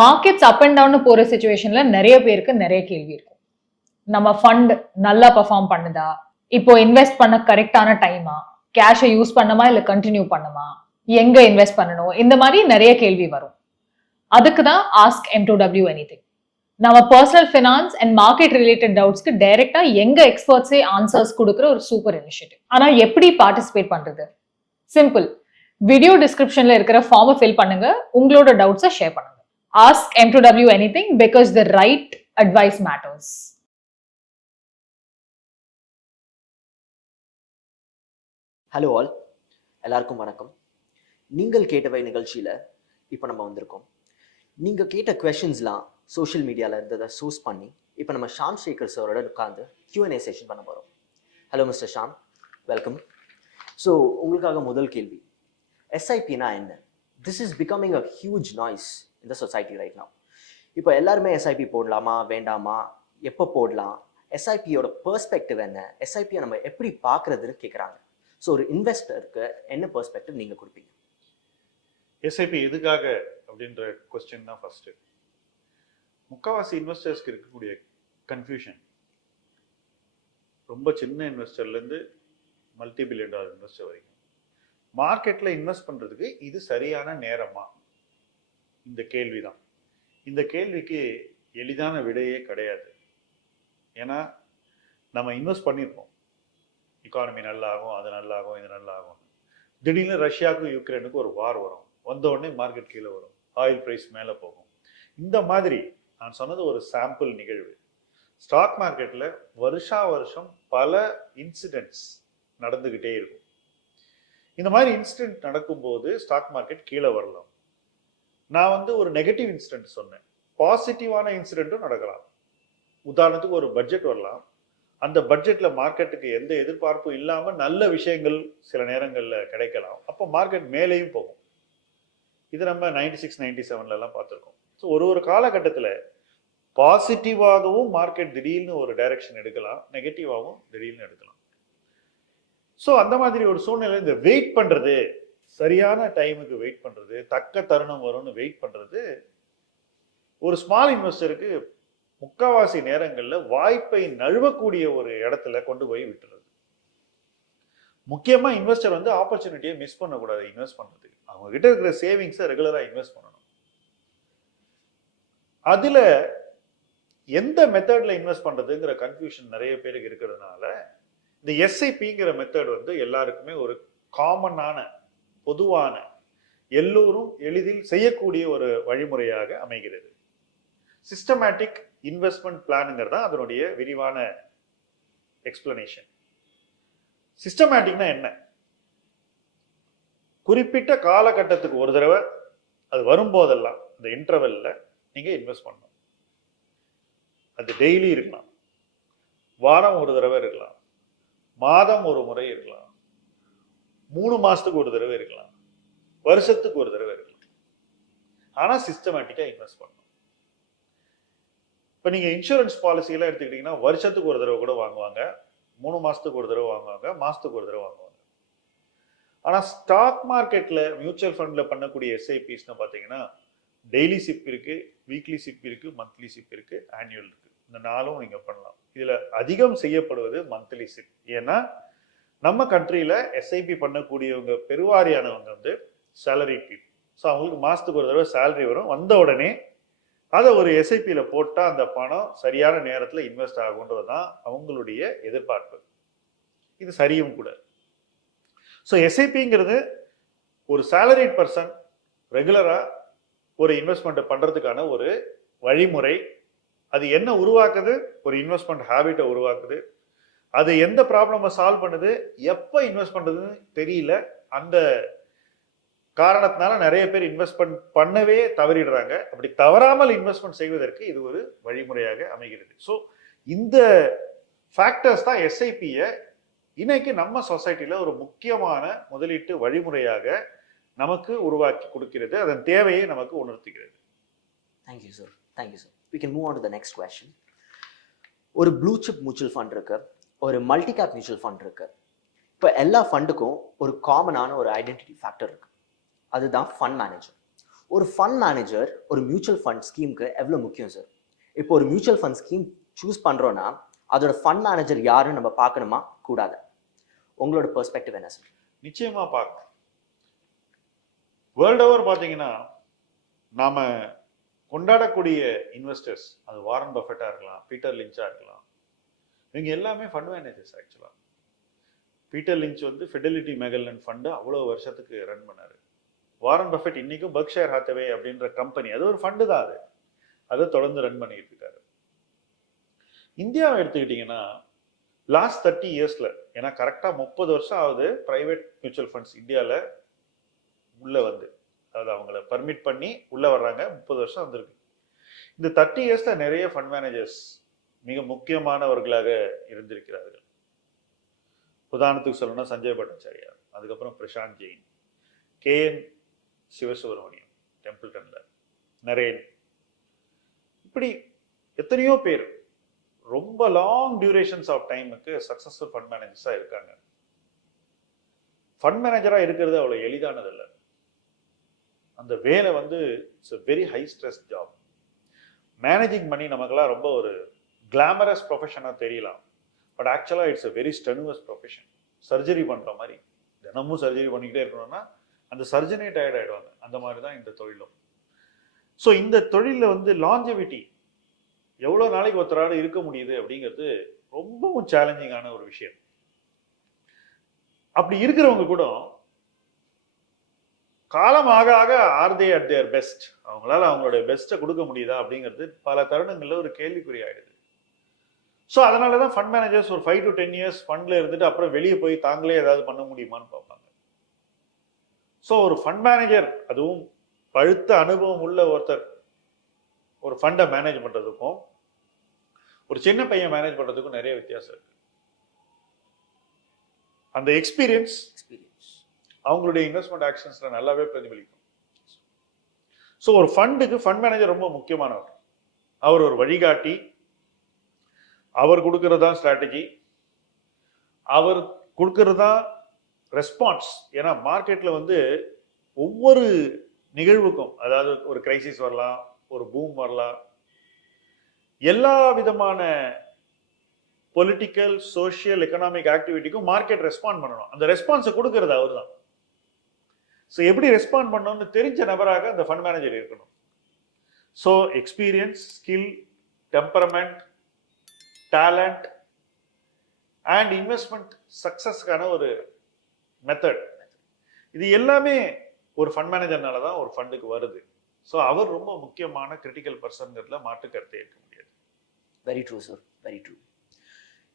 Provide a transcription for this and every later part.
Markets up and down போற சுச்சுவேஷன்ல நிறைய பேருக்கு நிறைய கேள்வி இருக்கும் நம்ம ஃபண்ட் நல்லா பர்ஃபார்ம் பண்ணுதா இப்போ இன்வெஸ்ட் பண்ண கரெக்டான டைமா கேஷை யூஸ் பண்ணுமா இல்லை கண்டினியூ பண்ணுமா எங்க இன்வெஸ்ட் பண்ணணும் இந்த மாதிரி நிறைய கேள்வி வரும் அதுக்கு தான் ask M two W anything நம்ம personal finance and market related டவுட்ஸ்க்கு டைரக்டா எங்க எக்ஸ்பர்ட்ஸே ஆன்சர்ஸ் கொடுக்குற ஒரு சூப்பர் இனிஷியேட்டிவ் ஆனால் எப்படி பார்ட்டிசிபேட் பண்றது சிம்பிள் வீடியோ டிஸ்கிரிப்ஷன்ல இருக்கிற ஃபார்மை ஃபில் பண்ணுங்க உங்களோட டவுட்ஸை ஷேர் பண்ணுங்க ask M2W anything because the right advice matters. Hello all எல்லாருக்கும் வணக்கம் நீங்கள் கேட்டவை நிகழ்ச்சியில் இப்போ நம்ம வந்திருக்கோம் நீங்கள் கேட்ட கொஷின்ஸ்லாம் சோஷியல் மீடியாவில் இருந்ததை சோர்ஸ் பண்ணி இப்போ நம்ம ஷாம் சேகர் சாரோட உட்காந்து கியூஎன்ஏ செஷன் பண்ண போகிறோம் hello mister Sham welcome so உங்களுக்காக முதல் கேள்வி எஸ்ஐபினா என்ன this is becoming a huge noise இந்த சொசைட்டி ரைட் நான் இப்போ எல்லாருமே எஸ்ஐபி போடலாமா வேண்டாமா எப்போ போடலாம் எஸ்ஐபியோட பெர்ஸ்பெக்டிவ் என்ன எஸ்ஐபியை நம்ம எப்படி பார்க்குறதுன்னு கேட்குறாங்க ஸோ ஒரு இன்வெஸ்டருக்கு என்ன பெர்ஸ்பெக்டிவ் நீங்கள் கொடுப்பீங்க எஸ்ஐபி எதுக்காக அப்படின்ற கொஸ்டின் தான் ஃபஸ்ட்டு முக்கால்வாசி இன்வெஸ்டர்ஸ்க்கு இருக்கக்கூடிய கன்ஃபியூஷன் ரொம்ப சின்ன இன்வெஸ்டர்லேருந்து மல்டி பில்லியன் டாலர் இன்வெஸ்டர் வரைக்கும் மார்க்கெட்டில் இன்வெஸ்ட் பண்ணுறதுக்கு இது சரியான நேரமா இந்த கேள்வி தான் இந்த கேள்விக்கு எளிதான விடையே கிடையாது ஏன்னா நம்ம இன்வெஸ்ட் பண்ணியிருக்கோம் இக்கானமி நல்லாகும் அது நல்லாகும் இது நல்லாகும் திடீர்னு ரஷ்யாவுக்கும் யுக்ரைனுக்கும் ஒரு வார் வரும் வந்தவுடனே மார்க்கெட் கீழே வரும் ஆயில் ப்ரைஸ் மேலே போகும் இந்த மாதிரி நான் சொன்னது ஒரு சாம்பிள் நிகழ்வு ஸ்டாக் மார்க்கெட்டில் வருஷா வருஷம் பல இன்சிடென்ட்ஸ் நடந்துக்கிட்டே இருக்கும் இந்த மாதிரி இன்சிடென்ட் நடக்கும்போது ஸ்டாக் மார்க்கெட் கீழே வரலாம் நான் வந்து ஒரு நெகட்டிவ் இன்சிடென்ட் சொன்னேன் பாசிட்டிவான இன்சிடென்ட்டும் நடக்கலாம் உதாரணத்துக்கு ஒரு பட்ஜெட் வரலாம் அந்த பட்ஜெட்டில் மார்க்கெட்டுக்கு எந்த எதிர்பார்ப்பும் இல்லாமல் நல்ல விஷயங்கள் சில நேரங்களில் கிடைக்கலாம் அப்போ மார்க்கெட் மேலேயும் போகும் இது நம்ம நைன்டி சிக்ஸ் நைன்டி செவன்லலாம் பார்த்துருக்கோம் ஸோ ஒரு ஒரு காலகட்டத்தில் பாசிட்டிவாகவும் மார்க்கெட் திடீர்னு ஒரு டைரக்ஷன் எடுக்கலாம் நெகட்டிவாகவும் திடீர்னு எடுக்கலாம் ஸோ அந்த மாதிரி ஒரு சூழ்நிலை இந்த வெயிட் பண்ணுறது சரியான டைமுக்கு வெயிட் பண்ணுறது தக்க தருணம் வரும்னு வெயிட் பண்ணுறது ஒரு ஸ்மால் இன்வெஸ்டருக்கு முக்காவாசி நேரங்களில் வாய்ப்பை நழுவக்கூடிய ஒரு இடத்துல கொண்டு போய் விட்டுறது முக்கியமாக இன்வெஸ்டர் வந்து ஆப்பர்ச்சுனிட்டியை மிஸ் பண்ணக்கூடாது இன்வெஸ்ட் பண்ணுறதுக்கு கிட்ட இருக்கிற சேவிங்ஸை ரெகுலராக இன்வெஸ்ட் பண்ணணும் அதில் எந்த மெத்தடில் இன்வெஸ்ட் பண்ணுறதுங்கிற கன்ஃபியூஷன் நிறைய பேருக்கு இருக்கிறதுனால இந்த எஸ்ஐபிங்கிற மெத்தட் வந்து எல்லாருக்குமே ஒரு காமனான பொதுவான எல்லோரும் எளிதில் செய்யக்கூடிய ஒரு வழிமுறையாக அமைகிறது சிஸ்டமேட்டிக் இன்வெஸ்ட்மெண்ட் பிளானுங்கிறது தான் அதனுடைய விரிவான எக்ஸ்பிளனேஷன் சிஸ்டமேட்டிக்னா என்ன குறிப்பிட்ட காலகட்டத்துக்கு ஒரு தடவை அது வரும்போதெல்லாம் இந்த இன்டர்வெல்ல நீங்க இன்வெஸ்ட் பண்ணணும் அது டெய்லி இருக்கலாம் வாரம் ஒரு தடவை இருக்கலாம் மாதம் ஒரு முறை இருக்கலாம் மூணு மாதத்துக்கு ஒரு தடவை இருக்கலாம் வருஷத்துக்கு ஒரு தடவை இருக்கலாம் ஆனால் சிஸ்டமேட்டிக்காக இன்வெஸ்ட் பண்ணணும் இப்போ நீங்கள் இன்சூரன்ஸ் பாலிசியெல்லாம் எடுத்துக்கிட்டிங்கன்னா வருஷத்துக்கு ஒரு தடவை கூட வாங்குவாங்க மூணு மாதத்துக்கு ஒரு தடவை வாங்குவாங்க மாதத்துக்கு ஒரு தடவை வாங்குவாங்க ஆனால் ஸ்டாக் மார்க்கெட்டில் மியூச்சுவல் ஃபண்டில் பண்ணக்கூடிய எஸ்ஐபிஸ்னு பார்த்தீங்கன்னா டெய்லி சிப் இருக்குது வீக்லி சிப் இருக்குது மந்த்லி சிப் இருக்குது ஆனுவல் இருக்குது இந்த நாளும் நீங்கள் பண்ணலாம் இதில் அதிகம் செய்யப்படுவது மந்த்லி சிப் ஏன்னா நம்ம கண்ட்ரியில் எஸ்ஐபி பண்ணக்கூடியவங்க பெருவாரியானவங்க வந்து சேலரி டீம் ஸோ அவங்களுக்கு மாதத்துக்கு ஒரு தடவை சேலரி வரும் வந்த உடனே அதை ஒரு எஸ்ஐபியில் போட்டால் அந்த பணம் சரியான நேரத்தில் இன்வெஸ்ட் ஆகுன்றது தான் அவங்களுடைய எதிர்பார்ப்பு இது சரியும் கூட ஸோ எஸ்ஐபிங்கிறது ஒரு சேலரிட் பர்சன் ரெகுலராக ஒரு இன்வெஸ்ட்மெண்ட்டை பண்ணுறதுக்கான ஒரு வழிமுறை அது என்ன உருவாக்குது ஒரு இன்வெஸ்ட்மெண்ட் ஹேபிட்டை உருவாக்குது அது எந்த ப்ராப்ளமை சால்வ் பண்ணுது எப்போ இன்வெஸ்ட் பண்ணுறதுன்னு தெரியல அந்த காரணத்தினால நிறைய பேர் இன்வெஸ்ட்மெண்ட் பண்ணவே தவறிடுறாங்க அப்படி தவறாமல் இன்வெஸ்ட்மெண்ட் செய்வதற்கு இது ஒரு வழிமுறையாக அமைகிறது ஸோ இந்த ஃபேக்டர்ஸ் தான் எஸ்ஐபியை இன்னைக்கு நம்ம சொசைட்டியில் ஒரு முக்கியமான முதலீட்டு வழிமுறையாக நமக்கு உருவாக்கி கொடுக்கிறது அதன் தேவையை நமக்கு உணர்த்துகிறது thank you sir thank you sir we can move on to the next question ஒரு ப்ளூ சிப் மியூச்சுவல் ஃபண்ட் இருக்குது ஒரு மல்டி கேப் மியூச்சுவல் ஃபண்ட் இருக்கு இப்போ எல்லா ஃபண்டுக்கும் ஒரு காமனான ஒரு ஐடென்டிட்டி ஃபேக்டர் இருக்கு அதுதான் ஃபண்ட் மேனேஜர் ஒரு ஃபண்ட் மேனேஜர் ஒரு மியூச்சுவல் ஃபண்ட் ஸ்கீமுக்கு எவ்வளோ முக்கியம் சார் இப்போ ஒரு மியூச்சுவல் ஃபண்ட் ஸ்கீம் சூஸ் பண்ணுறோன்னா அதோட ஃபண்ட் மேனேஜர் யாருன்னு நம்ம பார்க்கணுமா கூடாது உங்களோட பெர்ஸ்பெக்டிவ் என்ன சார் நிச்சயமாக பார்க்க வேர்ல்ட் ஓவர் பார்த்தீங்கன்னா நாம் கொண்டாடக்கூடிய இன்வெஸ்டர்ஸ் அது வாரன் பஃபெட்டாக இருக்கலாம் பீட்டர் லிஞ்சாக இருக்கலாம் இவங்க எல்லாமே ஃபண்ட் மேனேஜர்ஸ் ஆக்சுவலாக பீட்டர் லிஞ்ச் வந்து ஃபெடலிட்டி மெகல்லன் ஃபண்டு அவ்வளோ வருஷத்துக்கு ரன் பண்ணார் வாரன் பஃபெட் இன்றைக்கும் பக்ஷேர் ஹாத்தவே அப்படின்ற கம்பெனி அது ஒரு ஃபண்டு தான் அது அதை தொடர்ந்து ரன் பண்ணிட்டு இருக்காரு இந்தியாவை எடுத்துக்கிட்டிங்கன்னா லாஸ்ட் தேர்ட்டி இயர்ஸில் ஏன்னா கரெக்டாக முப்பது வருஷம் ஆகுது ப்ரைவேட் மியூச்சுவல் ஃபண்ட்ஸ் இந்தியாவில் உள்ளே வந்து அதாவது அவங்கள பர்மிட் பண்ணி உள்ளே வர்றாங்க முப்பது வருஷம் வந்திருக்கு இந்த தேர்ட்டி இயர்ஸில் நிறைய ஃபண்ட் மேனேஜர்ஸ் மிக முக்கியமானவர்களாக இருந்திருக்கிறார்கள் உதாரணத்துக்கு சொல்லணும்னா சஞ்சய் பட்டாச்சாரியார் அதுக்கப்புறம் பிரசாந்த் ஜெயின் கே என் சிவசுப்ரமணியம் டெம்பிள்டனில் நரேன் இப்படி எத்தனையோ பேர் ரொம்ப லாங் டியூரேஷன்ஸ் ஆஃப் டைமுக்கு சக்ஸஸ்ஃபுல் ஃபண்ட் மேனேஜர்ஸாக இருக்காங்க ஃபண்ட் மேனேஜராக இருக்கிறது அவ்வளோ எளிதானது இல்லை அந்த வேலை வந்து it's very high stress job managing பண்ணி நமக்கெல்லாம் ரொம்ப ஒரு கிளாமரஸ் ப்ரொஃபஷனாக தெரியலாம் பட் ஆக்சுவலாக it's a very strenuous profession surgery பண்ணுற மாதிரி தினமும் சர்ஜரி பண்ணிக்கிட்டே இருக்கணும்னா அந்த சர்ஜனே டயர்ட் ஆகிடுவாங்க அந்த மாதிரி தான் இந்த தொழிலும் ஸோ இந்த தொழிலில் வந்து லாஞ்சிவிட்டி எவ்வளோ நாளைக்கு ஒருத்தராட இருக்க முடியுது அப்படிங்கிறது ரொம்பவும் சேலஞ்சிங்கான ஒரு விஷயம் அப்படி இருக்கிறவங்க கூட காலம் ஆக ஆக are they at their best அவங்களால அவங்களுடைய பெஸ்ட்டை கொடுக்க முடியுதா அப்படிங்கிறது பல தருணங்களில் ஒரு கேள்விக்குறி ஆயிடுது ஸோ அதனால தான் ஃபண்ட் மேனேஜர்ஸ் ஒரு ஃபைவ் டு டென் இயர்ஸ் ஃபண்டில் இருந்துட்டு அப்புறம் வெளியே போய் தாங்களே ஏதாவது பண்ண முடியுமான்னு பார்ப்பாங்க ஸோ ஒரு ஃபண்ட் மேனேஜர் அதுவும் பழுத்த அனுபவம் உள்ள ஒருத்தர் ஒரு ஃபண்டை மேனேஜ் பண்ணுறதுக்கும் ஒரு சின்ன பையன் மேனேஜ் பண்ணுறதுக்கும் நிறைய வித்தியாசம் இருக்கு அந்த எக்ஸ்பீரியன்ஸ் எக்ஸ்பீரியன்ஸ் அவங்களுடைய இன்வெஸ்ட்மெண்ட் ஆக்ஷன்ஸில் நல்லாவே பிரதிபலிக்கும் ஸோ ஒரு ஃபண்டுக்கு ஃபண்ட் மேனேஜர் ரொம்ப முக்கியமானவர் அவர் ஒரு வழிகாட்டி அவர் கொடுக்கறது தான் ஸ்ட்ராட்டஜி அவர் கொடுக்கறது தான் ரெஸ்பான்ஸ் ஏன்னா மார்க்கெட்டில் வந்து ஒவ்வொரு நிகழ்வுக்கும் அதாவது ஒரு கிரைசிஸ் வரலாம் ஒரு பூம் வரலாம் எல்லா விதமான பொலிட்டிக்கல் சோஷியல் எக்கனாமிக் ஆக்டிவிட்டிக்கும் மார்க்கெட் ரெஸ்பாண்ட் பண்ணணும் அந்த ரெஸ்பான்ஸை கொடுக்கறது அவர் தான் ஸோ எப்படி ரெஸ்பாண்ட் பண்ணணும்னு தெரிஞ்ச நபராக அந்த ஃபண்ட் மேனேஜர் இருக்கணும் so experience skill temperament talent and investment சக்ஸஸ்க்கான ஒரு மெத்தட் இது எல்லாமே ஒரு ஃபண்ட் மேனேஜர்னால தான் ஒரு ஃபண்டுக்கு வருது ஸோ அவர் ரொம்ப முக்கியமான கிரிட்டிக்கல் பர்சன்கிறதுல மாற்று கருத்தை இருக்க முடியாது very true sir very true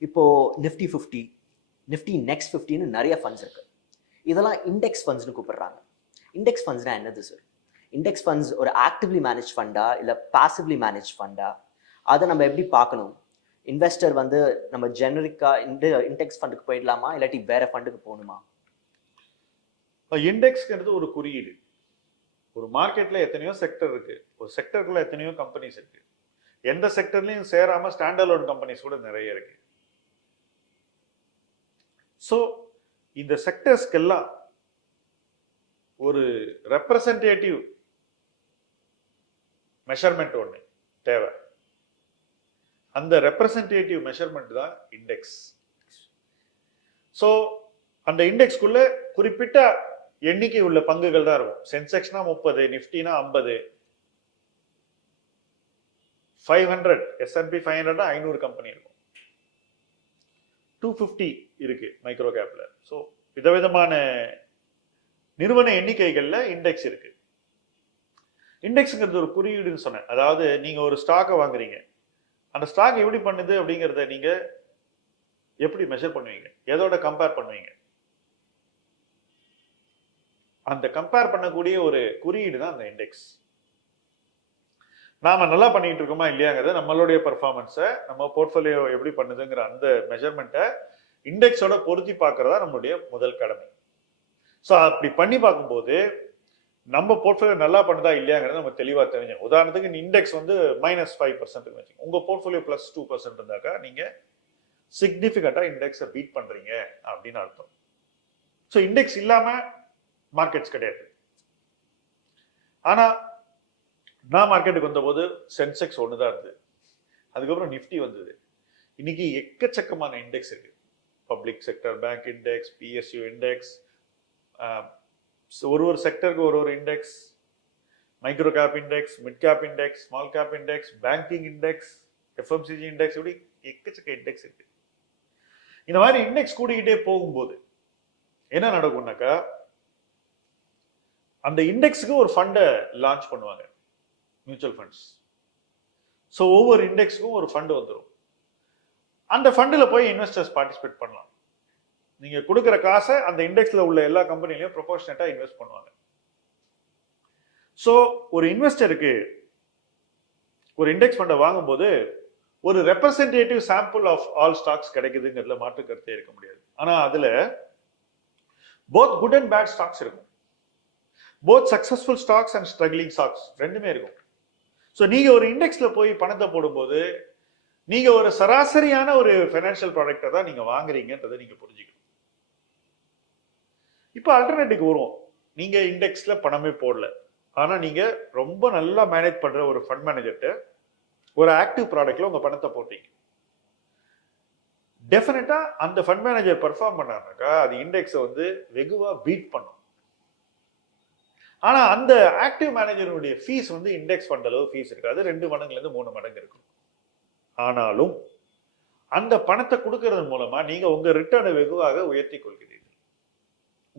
இப்போது நிஃப்டி ஃபிஃப்டி நிஃப்டி நெக்ஸ்ட் ஃபிஃப்டின்னு நிறைய ஃபண்ட்ஸ் இருக்குது இதெல்லாம் இண்டெக்ஸ் ஃபண்ட்ஸ்னு கூப்பிடுறாங்க இண்டெக்ஸ் ஃபண்ட்ஸ்னா என்னது சார் இண்டெக்ஸ் ஃபண்ட்ஸ் ஒரு ஆக்டிவ்லி மேனேஜ் ஃபண்டா இல்லை பாசிவ்லி மேனேஜ் ஃபண்டா அதை நம்ம எப்படி பார்க்கணும் இன்வெஸ்டர் வந்து நம்ம ஜெனரிக்கா இந்த இன்டெக்ஸ் ஃபண்டுக்கு போயிடலாமா இல்லாட்டி வேற ஃபண்டுக்கு போகணுமா இண்டெக்ஸ்ங்கிறது ஒரு குறியீடு ஒரு மார்க்கெட்டில் எத்தனையோ செக்டர் இருக்கு ஒரு செக்டருக்குள்ள எத்தனையோ கம்பெனிஸ் இருக்கு எந்த செக்டர்லையும் சேராம ஸ்டாண்டர்ட் கம்பெனிஸ் கூட நிறைய இருக்கு ஸோ இந்த செக்டர்ஸ்கெல்லாம் ஒரு ரெப்ரசன்டேட்டிவ் மெஷர்மெண்ட் ஒன்று தேவை அந்த ரெப்ரசன்டேட்டிவ் மெஷர்மெண்ட் தான் இண்டெக்ஸ் ஸோ அந்த இண்டெக்ஸ்க்குள்ள குறிப்பிட்ட எண்ணிக்கை உள்ள பங்குகள் தான் இருக்கும் சென்செக்ஸ்னா முப்பது நிஃப்டினா ஐம்பது five hundred S and P five ஹண்ட்ரட்னா ஐநூறு கம்பெனி இருக்கும் டூ ஃபிஃப்டி இருக்கு மைக்ரோ கேப்ல ஸோ விதவிதமான நிறுவன எண்ணிக்கைகளில் இண்டெக்ஸ் இருக்கு இண்டெக்ஸுங்கிறது ஒரு குறியீடுன்னு சொன்னேன் அதாவது நீங்கள் ஒரு ஸ்டாக்கை வாங்குறீங்க அந்த ஸ்டாக் எப்படி பண்ணுது அப்படிங்கிறத நீங்க எப்படி மெஷர் பண்ணுவீங்க எதோட கம்பேர் பண்ணுவீங்க அந்த கம்பேர் பண்ணக்கூடிய ஒரு குறியீடு தான் அந்த இண்டெக்ஸ் நாம நல்லா பண்ணிட்டு இருக்கோமா இல்லையாங்கிறத நம்மளுடைய பர்ஃபார்மன்ஸை நம்ம போர்ட்ஃபோலியோ எப்படி பண்ணுதுங்கிற அந்த மெஷர்மெண்ட்டை இண்டெக்ஸோட பொருத்தி பார்க்கறதா நம்மளுடைய முதல் கடமை ஸோ அப்படி பண்ணி பார்க்கும்போது நம்ம போர்ட்ஃபோலியோ நல்லா பண்ணுதா இல்லையாங்கிறது நம்ம தெளிவாக தெரிஞ்சு உதாரணத்துக்கு இண்டெக்ஸ் வந்து மைனஸ் ஃபைவ் பர்சன்ட் வச்சுங்க உங்கள் போர்ட்ஃபோலியோ ப்ளஸ் டூ பர்சன்ட் இருந்தாக்கா நீங்கள் சிக்னிஃபிகண்ட்டாக இண்டெக்ஸை பீட் பண்ணுறீங்க அப்படின்னு அர்த்தம் ஸோ இண்டெக்ஸ் இல்லாமல் மார்க்கெட்ஸ் கிடையாது ஆனால் நான் மார்க்கெட்டுக்கு வந்தபோது சென்செக்ஸ் ஒன்று தான் இருந்தது அதுக்கப்புறம் நிஃப்டி வந்தது இன்னைக்கு எக்கச்சக்கமான இண்டெக்ஸ் இருக்கு public sector bank index PSU index ஒரு ஒரு செக்டருக்கு ஒரு ஒரு index micro cap index mid cap index small cap index banking index FMCG index இப்படி எக்கச்சக்க இண்டெக்ஸ் இருக்கு இந்த மாதிரி இண்டெக்ஸ் கூடிக்கிட்டே போகும்போது என்ன நடக்கும்னாக்கா அந்த இண்டெக்ஸுக்கு ஒரு ஃபண்டை லான்ச் பண்ணுவாங்க மியூச்சுவல் ஃபண்ட்ஸ் ஸோ ஒவ்வொரு இண்டெக்ஸுக்கும் ஒரு ஃபண்டு வந்துடும் அந்த ஃபண்டில் போய் இன்வெஸ்டர்ஸ் பார்ட்டிசிபேட் பண்ணலாம் நீங்கள் கொடுக்குற காசை அந்த இண்டெக்ஸில் உள்ள எல்லா கம்பெனிலையும் ப்ரொபோர்ஷனட்டா இன்வெஸ்ட் பண்ணுவாங்க ஸோ ஒரு இன்வெஸ்டருக்கு ஒரு இண்டெக்ஸ் ஃபண்டை வாங்கும்போது ஒரு representative sample of all stocks கிடைக்குதுங்கிறதுல மாற்று கருத்தே இருக்க முடியாது ஆனால் அதில் both good and bad stocks இருக்கும் both successful stocks and struggling stocks ரெண்டுமே இருக்கும் ஸோ நீங்கள் ஒரு இண்டெக்ஸில் போய் பணத்தை போடும்போது நீங்கள் ஒரு சராசரியான ஒரு ஃபினான்ஷியல் ப்ராடக்டை தான் நீங்கள் வாங்குறீங்கன்றதை நீங்கள் புரிஞ்சுக்கணும் இப்போ அல்டர்னேட்டிவ் வரும் நீங்கள் இண்டெக்ஸில் பணமே போடல ஆனால் நீங்கள் ரொம்ப நல்லா மேனேஜ் பண்ணுற ஒரு ஃபண்ட் மேனேஜர்கிட்ட ஒரு ஆக்டிவ் ப்ராடக்ட்ல உங்கள் பணத்தை போட்டீங்க டெஃபினட்டா அந்த ஃபண்ட் மேனேஜர் பெர்ஃபார்ம் பண்ணாருனாக்கா அது இண்டெக்ஸை வந்து வெகுவாக பீட் பண்ணும் ஆனால் அந்த ஆக்டிவ் மேனேஜருடைய ஃபீஸ் வந்து இண்டெக்ஸ் ஃபண்ட் அளவு ஃபீஸ் இருக்காது ரெண்டு மடங்குலேருந்து மூணு மடங்கு இருக்கும் ஆனாலும் அந்த பணத்தை கொடுக்கறது மூலமாக நீங்கள் உங்கள் ரிட்டர்னை வெகுவாக உயர்த்தி கொள்கிறீர்கள்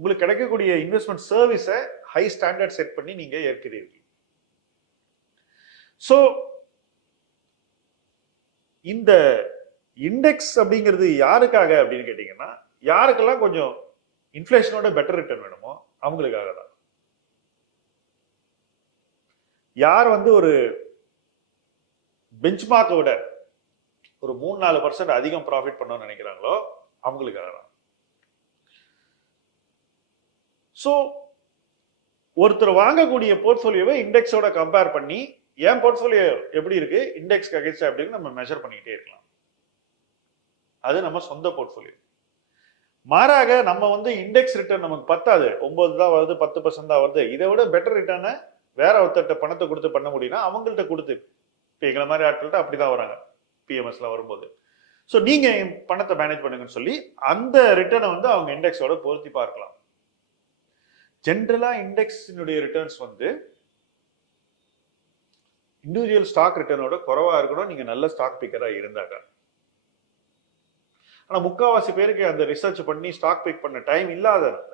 உங்களுக்கு கிடைக்கக்கூடிய இன்வெஸ்ட்மெண்ட் சர்வீஸை ஹை ஸ்டாண்டர்ட் செட் பண்ணி நீங்கள் ஏற்கிறீர்கள் ஸோ இந்த இண்டெக்ஸ் அப்படிங்கிறது யாருக்காக அப்படின்னு கேட்டிங்கன்னா யாருக்கெல்லாம் கொஞ்சம் இன்ஃப்ளேஷனோட பெட்டர் ரிட்டர்ன் வேணுமோ அவங்களுக்காக தான் யார் வந்து ஒரு பெஞ்ச்மார்க்கோட விட ஒரு மூணு நாலு பர்சன்ட் அதிகம் ப்ராஃபிட் பண்ணணும்னு நினைக்கிறாங்களோ அவங்களுக்காக தான் ஸோ ஒருத்தர் வாங்கக்கூடிய போர்ட்ஃபோலியோவை இண்டெக்ஸோட கம்பேர் பண்ணி என் போர்ட்ஃபோலியோ எப்படி இருக்கு இண்டெக்ஸ் அகேன்ஸ்ட் அப்படின்னு நம்ம மெஷர் பண்ணிக்கிட்டே இருக்கலாம் அது நம்ம சொந்த போர்ட்ஃபோலியோ மாறாக நம்ம வந்து இண்டெக்ஸ் ரிட்டர்ன் நமக்கு பத்தாது ஒன்பது தான் வருது பத்து பர்சன்ட் தான் வருது இதை விட பெட்டர் ரிட்டர்னை வேற ஒருத்தர்கிட்ட பணத்தை கொடுத்து பண்ண முடியும்னா அவங்கள்ட்ட கொடுத்து இப்போ எங்களை மாதிரி ஆட்கள்கிட்ட அப்படி தான் வராங்க பிஎம்எஸ்ல வரும்போது ஸோ நீங்கள் பணத்தை மேனேஜ் பண்ணுங்கன்னு சொல்லி அந்த ரிட்டர்னை வந்து அவங்க இண்டெக்ஸோட பொருத்தி பார்க்கலாம் ஜென்ரலாக இண்டெக்ஸினுடைய ரிட்டர்ன்ஸ் வந்து இண்டிவிஜுவல் ஸ்டாக் ரிட்டர்னோட குறவாக இருக்கணும் நீங்கள் நல்ல ஸ்டாக் பிக்கராக இருந்தாங்க ஆனால் முக்கால்வாசி பேருக்கு அந்த ரிசர்ச் பண்ணி ஸ்டாக் பிக் பண்ண டைம் இல்லாதனால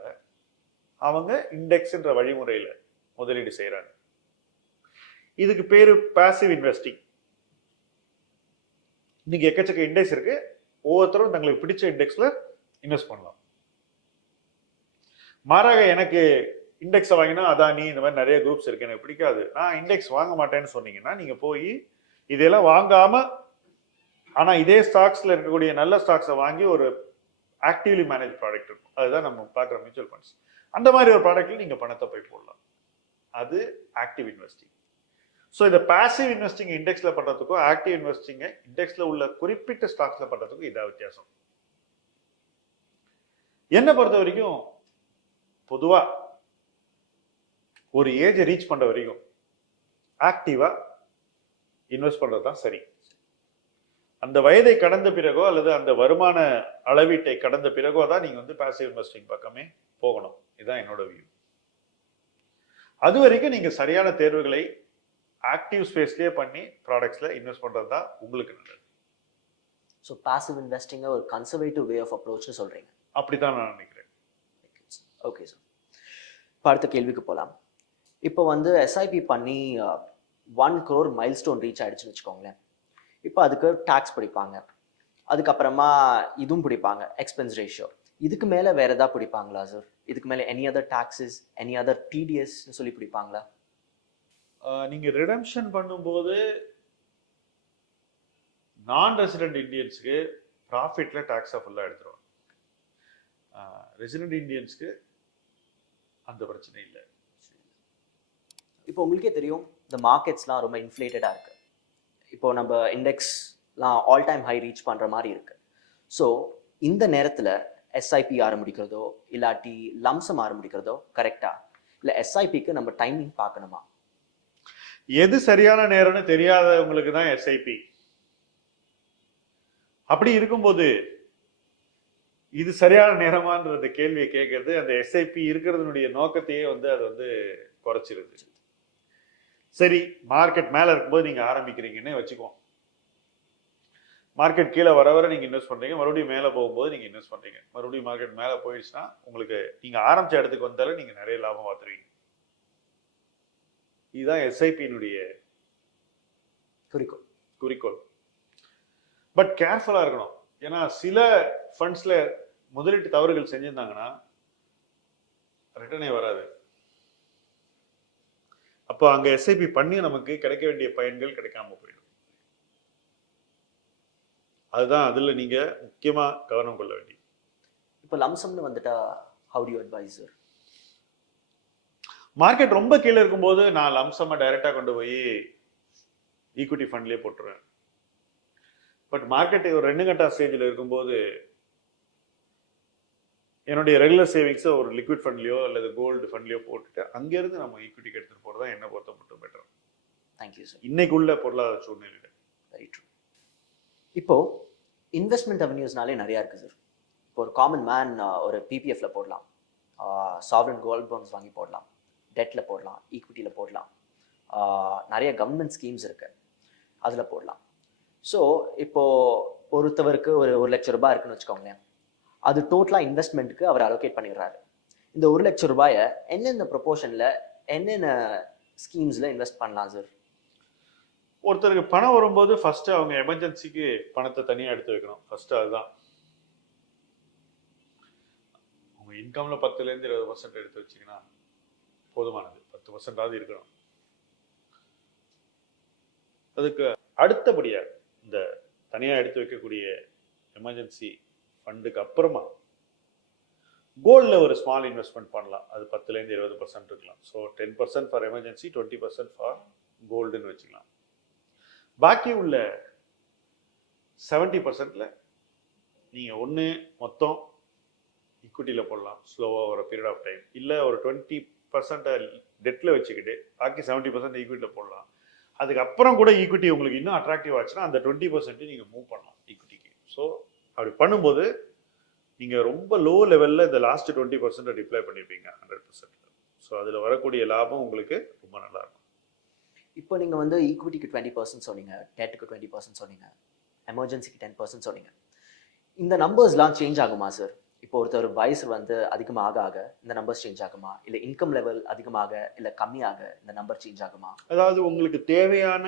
அவங்க இண்டெக்ஸ்ன்ற வழிமுறையில் முதலீடு செய்கிறாங்க இதுக்கு பேர் பேசிவ் இன்வெஸ்டிங் இன்னைக்கு எக்கச்சக்க இண்டெக்ஸ் இருக்கு ஒவ்வொருத்தரும் தங்களுக்கு பிடிச்ச இண்டெக்ஸில் இன்வெஸ்ட் பண்ணலாம் மாறாக எனக்கு இண்டெக்ஸை வாங்கினா நீ இந்த மாதிரி நிறைய குரூப்ஸ் இருக்கு எனக்கு பிடிக்காது நான் இண்டெக்ஸ் வாங்க மாட்டேன்னு சொன்னீங்கன்னா நீங்கள் போய் இதெல்லாம் வாங்காமல் ஆனால் இதே ஸ்டாக்ஸில் இருக்கக்கூடிய நல்ல ஸ்டாக்ஸை வாங்கி ஒரு ஆக்டிவ்லி மேனேஜ் ப்ராடக்ட் இருக்கும் அதுதான் நம்ம பார்க்குற மியூச்சுவல் ஃபண்ட்ஸ் அந்த மாதிரி ஒரு ப்ராடக்ட்ல நீங்கள் பணத்தை போய் போடலாம் அது ஆக்டிவ் இன்வெஸ்டிங் ஸோ இந்த பேசிவ் இன்வெஸ்டிங் இண்டெக்ஸில் பண்ணுறதுக்கும் ஆக்டிவ் இன்வெஸ்டிங்கை இண்டெக்ஸ்ல உள்ள குறிப்பிட்ட ஸ்டாக்ஸில் பண்ணுறதுக்கும் இதான் வித்தியாசம் என்னை பொறுத்த வரைக்கும் பொதுவா ஒரு ஏஜ் ரீச் பண்ணுற வரைக்கும் ஆக்டிவா இன்வெஸ்ட் பண்றது தான் சரி அந்த வயதை கடந்த பிறகோ அல்லது அந்த வருமான அளவீட்டை கடந்த பிறகோ தான் நீங்கள் வந்து பேசிவ் இன்வெஸ்டிங் பக்கமே போகணும் இதுதான் என்னோட வியூ அது வரைக்கும் நீங்கள் சரியான தேர்வுகளை ஆக்டிவ் ஸ்பேஸ்லேயே பண்ணி ப்ராடக்ட்ஸில் இன்வெஸ்ட் பண்றது தான் உங்களுக்கு நல்லது ஸோ பேசிவ் இன்வெஸ்டிங்கை ஒரு கன்சர்வேட்டிவ் வே ஆஃப் அப்ரோச்னு சொல்கிறீங்க அப்படி தான் நான் நினைக்கிறேன் ஓகே சார் இப்போ அடுத்த கேள்விக்கு போகலாம் இப்போ வந்து எஸ்ஐபி பண்ணி one crore milestone reach ஆகிடுச்சுன்னு வச்சுக்கோங்களேன் இப்போ அதுக்கு டேக்ஸ் பிடிப்பாங்க அதுக்கப்புறமா இதுவும் பிடிப்பாங்க எக்ஸ்பென்ஸ் ரேஷியோ இதுக்கு மேலே வேறு எதாவது பிடிப்பாங்களா சார் இதுக்கு மேலே any other taxes any other டிடிஎஸ்னு சொல்லி பிடிப்பாங்களா நீங்கள் ரிடம்ஷன் பண்ணும்போது நான் ரெசிடென்ட் இந்தியன்ஸுக்கு ப்ராஃபிட்டில் டேக்ஸை ஃபுல்லாக எடுத்துருவாங்க ரெசிடென்ட் இந்தியன்ஸ்க்கு அந்த பிரச்சனை இல்லை இப்போ உங்களுக்கே தெரியும் இந்த மார்க்கெட்ஸ்லாம் ரொம்ப இன்ஃப்ளேட்டடாக இருக்குது இப்போ நம்ம இண்டெக்ஸ்லாம் ஆல் டைம் ஹை ரீச் பண்ணுற மாதிரி இருக்குது ஸோ இந்த நேரத்தில் எஸ்ஐபி ஆரம்பிக்கிறதோ இல்லாட்டி லம்சம் ஆரம்பிக்கிறதோ கரெக்டாக இல்லை எஸ்ஐபிக்கு நம்ம டைமிங் பார்க்கணுமா எது சரியான நேரம்னு தெரியாதவங்களுக்கு தான் எஸ்ஐபி அப்படி இருக்கும்போது இது சரியான நேரமான்ற அந்த கேள்வியை கேட்கறது அந்த எஸ்ஐபி இருக்கிறதுனுடைய நோக்கத்தையே வந்து அது வந்து குறைச்சிருது சரி மார்க்கெட் மேலே இருக்கும்போது நீங்கள் ஆரம்பிக்கிறீங்கன்னு வச்சுக்கோ மார்க்கெட் கீழே வர வர நீங்கள் இன்வெஸ்ட் பண்ணுறீங்க மறுபடியும் மேலே போகும்போது நீங்கள் இன்வெஸ்ட் பண்ணுறீங்க மறுபடியும் மார்க்கெட் மேலே போயிடுச்சுன்னா உங்களுக்கு நீங்கள் ஆரம்பிச்ச இடத்துக்கு வந்தாலும் நீங்கள் நிறைய லாபம் பார்த்துருவீங்க இதுதான் எஸ்ஐபியினுடைய குறிக்கோள் குறிக்கோள் பட் கேர்ஃபுல்லாக இருக்கணும் ஏன்னா சில ஃபண்ட்ஸ்ல முதலீட்டு தவறுகள் செஞ்சிருந்தாங்கன்னா ரிட்டர்னே வராது அப்போ அங்கே எஸ்ஐபி பண்ணி நமக்கு கிடைக்க வேண்டிய பயன்கள் கிடைக்காம போயிடும் அதுதான் அதில் நீங்கள் முக்கியமாக கவனம் கொள்ள வேண்டிய இப்போ லம்சம்னு வந்துட்டா ஹவு யூ அட்வைசர் மார்க்கெட் ரொம்ப கீழே இருக்கும்போது நான் லம்சமாக டைரெக்டாக கொண்டு போய் ஈக்விட்டி ஃபண்ட்லேயே போட்டுருவேன் பட் மார்க்கெட் ஒரு ரெண்டு கட்டா ஸ்டேஜில் இருக்கும்போது என்னுடைய ரெகுலர் சேவிங்ஸை ஒரு லிக்விட் ஃபண்ட்லையோ அல்லது கோல்டு ஃபண்ட்லையோ போட்டுட்டு அங்கேருந்து நம்ம ஈக்விட்டிக்கு எடுத்துகிட்டு போகிறது தான் என்னை பொறுத்த மட்டும் பெட்டர் தேங்க்யூ சார் இன்னைக்குள்ள பொருளாதார சூழ்நிலையில் ரைட் இப்போது இன்வெஸ்ட்மெண்ட் அவென்யூஸ்னாலே நிறையா இருக்குது சார் இப்போ ஒரு காமன் மேன் ஒரு பிபிஎஃப்ல போடலாம் சாவரன் கோல்ட் பாண்ட்ஸ் வாங்கி போடலாம் டெட்டில் போடலாம் ஈக்விட்டியில் போடலாம் நிறைய கவர்மெண்ட் ஸ்கீம்ஸ் இருக்குது அதில் போடலாம் ஸோ இப்போது ஒருத்தவருக்கு ஒரு ஒரு லட்ச ரூபாய் இருக்குன்னு வச்சுக்கோங்களேன் அது டோட்டலாக இன்வெஸ்ட்மெண்ட்டுக்கு அவர் அலோகேட் பண்ணிடுறாரு இந்த ஒரு லட்சம் ரூபாயை என்னென்ன ப்ரொபோஷன்ல என்னென்ன ஸ்கீம்ஸில் இன்வெஸ்ட் பண்ணலாம் சார் ஒருத்தருக்கு பணம் வரும்போது ஃபஸ்ட்டு அவங்க எமர்ஜென்சிக்கு பணத்தை தனியாக எடுத்து வைக்கணும் ஃபஸ்ட்டு அதுதான் அவங்க இன்கம்ல பத்துலேருந்து இருபது பர்சன்ட் எடுத்து வச்சிங்கன்னா போதுமானது பத்து பர்சன்டாவது இருக்கணும் அதுக்கு அடுத்தபடியாக இந்த தனியாக எடுத்து வைக்கக்கூடிய எமர்ஜென்சி ஃபண்டுக்கு அப்புறமா கோல்டில் ஒரு ஸ்மால் இன்வெஸ்ட்மெண்ட் பண்ணலாம் அது பத்துலேருந்து இருபது பர்சன்ட் இருக்கலாம் so ten percent for emergency twenty percent for கோல்டுன்னு வச்சுக்கலாம் பாக்கி உள்ள செவன்ட்டி பர்சன்டில் நீங்கள் ஒன்று மொத்தம் இக்குட்டியில் போடலாம் ஸ்லோவாக ஒரு பீரியட் ஆஃப் டைம் இல்லை ஒரு டுவெண்ட்டி பர்சன்ட்டை டெட்டில் வச்சுக்கிட்டு பாக்கி செவன்ட்டி பர்சன்ட் ஈக்குட்டியில் போடலாம் அதுக்கப்புறம் கூட ஈக்குட்டி உங்களுக்கு இன்னும் அட்ராக்டிவ் ஆச்சுன்னா அந்த டுவெண்ட்டி பர்சன்ட்டு நீங்கள் மூவ் பண்ணலாம் ஈக்குட்டிக்கு ஸோ அப்படி பண்ணும்போது நீங்கள் ரொம்ப லோ லெவலில் இந்த லாஸ்ட் டுவெண்ட்டி பர்சன்ட்டை டிப்ளை பண்ணியிருப்பீங்க ஹண்ட்ரட் பர்சன்ட் ஸோ அதில் வரக்கூடிய லாபம் உங்களுக்கு ரொம்ப நல்லாயிருக்கும் இப்போ நீங்கள் வந்து ஈக்விட்டிக்கு டுவெண்ட்டி பர்சன்ட் சொன்னீங்க டேட்டுக்கு டுவெண்ட்டி பர்சன்ட் சொன்னீங்க எமர்ஜென்சிக்கு டென் பர்சன்ட் சொன்னீங்க இந்த நம்பர்ஸ்லாம் சேஞ்ச் ஆகுமா சார் இப்போ ஒருத்தர் வயசு வந்து அதிகமாக ஆக ஆக இந்த நம்பர் சேஞ்ச் ஆகுமா இல்லை இன்கம் லெவல் அதிகமாக இல்லை கம்மியாக இந்த நம்பர் சேஞ்ச் ஆகுமா அதாவது உங்களுக்கு தேவையான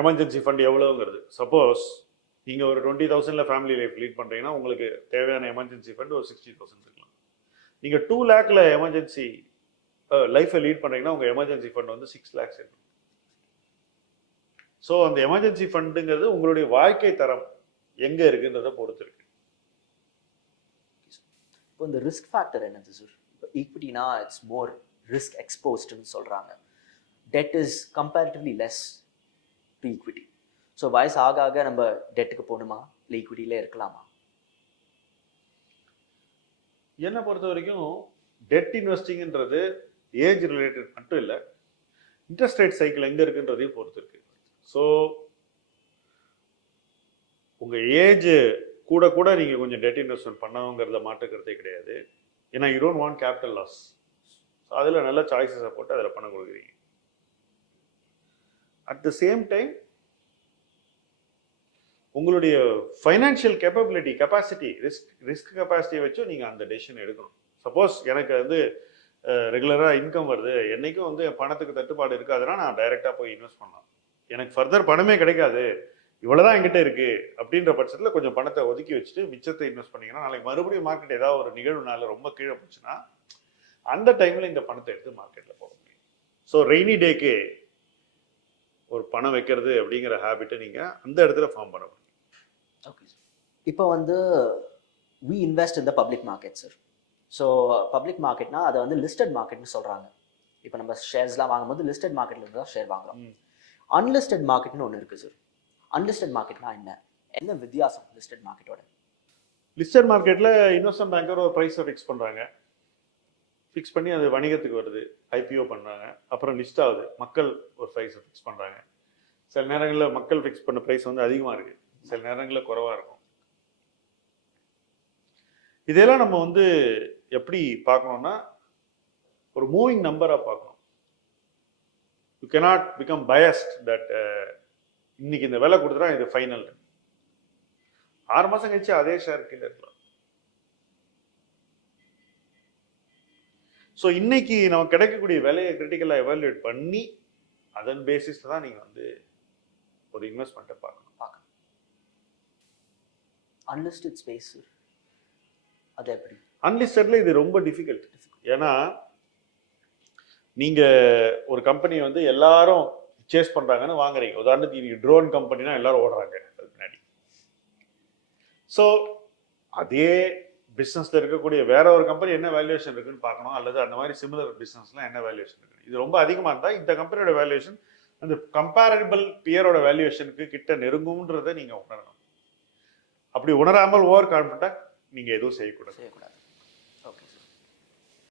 எமர்ஜென்சி ஃபண்ட் எவ்வளோங்கிறது சப்போஸ் நீங்கள் ஒரு டுவெண்ட்டி தௌசண்டில் ஃபேமிலி லைஃப் லீட் பண்ணுறீங்கன்னா உங்களுக்கு தேவையான எமர்ஜென்சி ஃபண்ட் ஒரு சிக்ஸ்டி தௌசண்ட் இருக்கலாம் நீங்கள் டூ லேக்கில் எமர்ஜென்சி லைஃப்பை லீட் பண்ணுறீங்கன்னா உங்கள் எமர்ஜென்சி ஃபண்ட் வந்து சிக்ஸ் லேக்ஸ் இருக்கும் ஸோ அந்த எமர்ஜென்சி ஃபண்டுங்கிறது உங்களுடைய வாழ்க்கை தரம் எங்கே இருக்குன்றதை பொறுத்து இப்போ இந்த ரிஸ்க் ஃபேக்டர் என்னது சார் இப்போ ஈக்விட்டினா இட்ஸ் மோர் ரிஸ்க் எக்ஸ்போஸ்டுன்னு சொல்கிறாங்க debt is comparatively less to equity so வயசு ஆக ஆக நம்ம டெட்டுக்கு போகணுமா இல்லை இருக்கலாமா என்னை பொறுத்த வரைக்கும் டெட் இன்வெஸ்டிங்ன்றது ஏஜ் ரிலேட்டட் மட்டும் இல்லை இன்ட்ரெஸ்ட் ரேட் சைக்கிள் எங்கே இருக்குன்றதையும் பொறுத்து இருக்கு ஸோ உங்கள் ஏஜ் கூட கூட நீங்கள் கொஞ்சம் டெட் இன்வெஸ்ட்மெண்ட் பண்ணணுங்கிறத மாற்றுக்கிறதே கிடையாது ஏன்னா you don't want capital loss so அதில் நல்ல சாய்ஸஸை போட்டு அதில் பண்ண கொடுக்குறீங்க அட் த சேம் டைம் உங்களுடைய financial capability capacity risk risk கெப்பாசிட்டியை வச்சும் நீங்கள் அந்த டெசிஷன் எடுக்கணும் சப்போஸ் எனக்கு வந்து ரெகுலராக இன்கம் வருது என்றைக்கும் வந்து பணத்துக்கு தட்டுப்பாடு இருக்காதுன்னா நான் டைரெக்டாக போய் இன்வெஸ்ட் பண்ணலாம் எனக்கு ஃபர்தர் பணமே கிடைக்காது இவ்வளோதான் என்கிட்ட இருக்குது அப்படின்ற பட்சத்தில் கொஞ்சம் பணத்தை ஒதுக்கி வச்சுட்டு மிச்சத்தை இன்வெஸ்ட் பண்ணிங்கன்னா நாளைக்கு மறுபடியும் மார்க்கெட் ஏதாவது ஒரு நிகழ்வுனால ரொம்ப கீழே போச்சுன்னா அந்த டைமில் இந்த பணத்தை எடுத்து மார்க்கெட்டில் போக முடியும் ஸோ ரெய்னி டேக்கு ஒரு பணம் வைக்கிறது அப்படிங்கிற ஹேபிட்டை நீங்கள் அந்த இடத்துல ஃபார்ம் பண்ண முடியும் இப்போ வந்து we invest in the public market sir so public மார்க்கெட்னா அதை வந்து லிஸ்டட் மார்க்கெட்னு சொல்கிறாங்க இப்போ நம்ம ஷேர்ஸ்லாம் வாங்கும்போது லிஸ்டட் மார்க்கெட்லேருந்து தான் ஷேர் வாங்குறோம் அன்லிஸ்டட் மார்க்கெட்னு ஒன்று இருக்குது சார் அன்லிஸ்டட் மார்க்கெட்னா என்ன என்ன வித்தியாசம் லிஸ்டட் மார்க்கெட்டோட லிஸ்டட் மார்க்கெட்டில் இன்வெஸ்ட்மெண்ட் பேங்கர் ஒரு ப்ரைஸை ஃபிக்ஸ் பண்ணுறாங்க ஃபிக்ஸ் பண்ணி அது வணிகத்துக்கு வருது ஐபிஓ பண்ணுறாங்க அப்புறம் லிஸ்ட் ஆகுது மக்கள் ஒரு ப்ரைஸை ஃபிக்ஸ் பண்ணுறாங்க சில நேரங்களில் மக்கள் ஃபிக்ஸ் பண்ண ப்ரைஸ் வந்து அதிகமாக இருக்குது சில நேரங்களில் குறவாக இருக்கும் இதெல்லாம் நம்ம வந்து எப்படி பார்க்கணும்னா ஒரு மூவிங் நம்பராக பார்க்கணும் you cannot become biased that இன்னைக்கு இந்த வேலை கொடுத்துறா இது ஃபைனல் ஆறு மாதம் கழிச்சு அதே ஷேர் கீழே இருக்கலாம் ஸோ இன்னைக்கு நமக்கு கிடைக்கக்கூடிய விலையை கிரிட்டிக்கலாக எவாலுவேட் பண்ணி அதன் பேசிஸில் தான் நீங்கள் வந்து ஒரு இன்வெஸ்ட்மெண்ட்டை பார்க்கணும் பார்க்கணும் அன்லிஸ்டட் ஸ்பேஸ் அது எப்படி அன்லிஸ்டட்ல இது ரொம்ப டிஃபிகல்ட் ஏன்னா நீங்க ஒரு கம்பெனி வந்து எல்லாரும் சேஸ் பண்றாங்கன்னு வாங்குறீங்க உதாரணத்துக்கு இன்னைக்கு ட்ரோன் கம்பெனினா எல்லாரும் ஓடுறாங்க அது பின்னாடி ஸோ அதே பிஸ்னஸ்ல இருக்கக்கூடிய வேற ஒரு கம்பெனி என்ன வேல்யூவேஷன் இருக்குன்னு பார்க்கணும் அல்லது அந்த மாதிரி சிமிலர் பிஸ்னஸ்லாம் என்ன வேல்யூவேஷன் இருக்கு இது ரொம்ப அதிகமாக இருந்தால் இந்த கம்பெனியோட வேல்யூவேஷன் அந்த கம்பேரபிள் பியரோட வேல்யூவேஷனுக்கு கிட்ட நெருங்கும்ன்றதை நீங்கள் உணரணும் அப்படி உணராமல் ஓவர் கான்ஃபிடண்டாக நீங்கள் எதுவும் செய்யக்கூடாது செய்யக்கூடாது